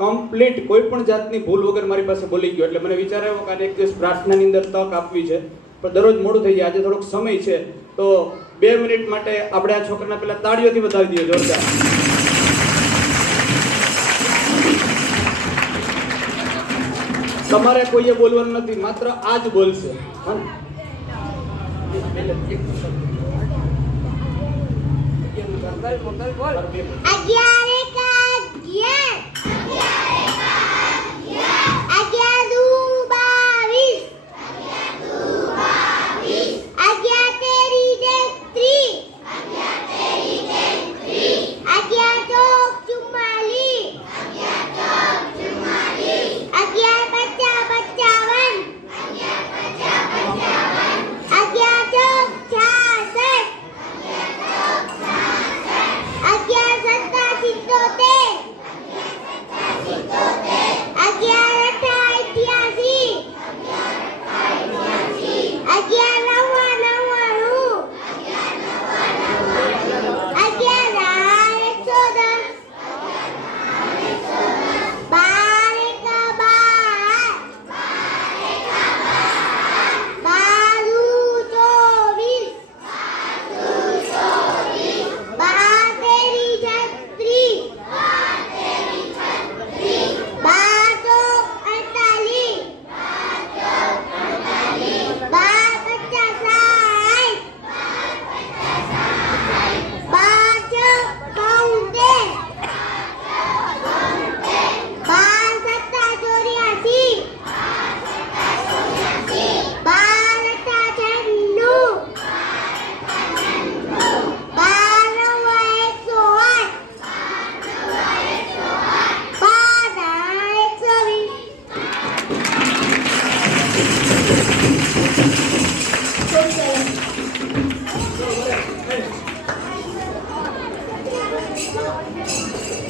Complete કોઈ પણ જાતની ભૂલ વગર મારી પાસે બોલી ગયો એટલે મને વિચાર આવ્યો કે આને એક દિવસ પ્રાર્થનાની અંદર તક આપવી છે, પણ દરરોજ મોડું થઈ જાય, આજે થોડોક સમય છે તો 2 મિનિટ માટે આપણે આ છોકરાને પહેલા તાળીઓથી વધાવી દઈએ જોરદાર. તમારે કોઈએ બોલવાનું નથી, માત્ર આ જ બોલશે.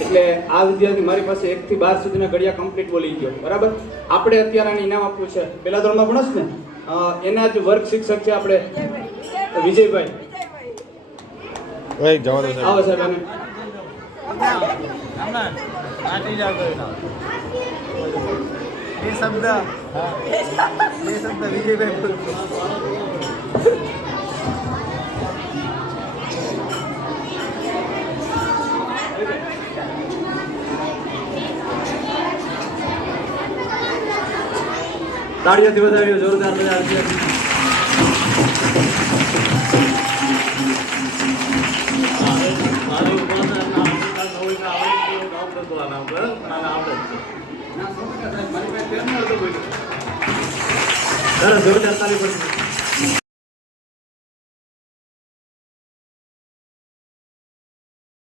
એટલે આ વિદ્યાર્થી મારી પાસે 1 થી 12 સુધીના ઘડિયા કમ્પ્લીટ બોલી ગયો, બરાબર. આપણે અત્યારે આને ઇનામ આપવું છે. પહેલા ધોરણમાં ભણસ ને, એના જ વર્ગ શિક્ષક છે આપણે વિજયભાઈ. આવો સાહેબ આને ये शब्द विजय भाई તાળીઓથી વધાવ્યો, જોરદાર મજા આવશે. જોરદાર તાળી પડશે.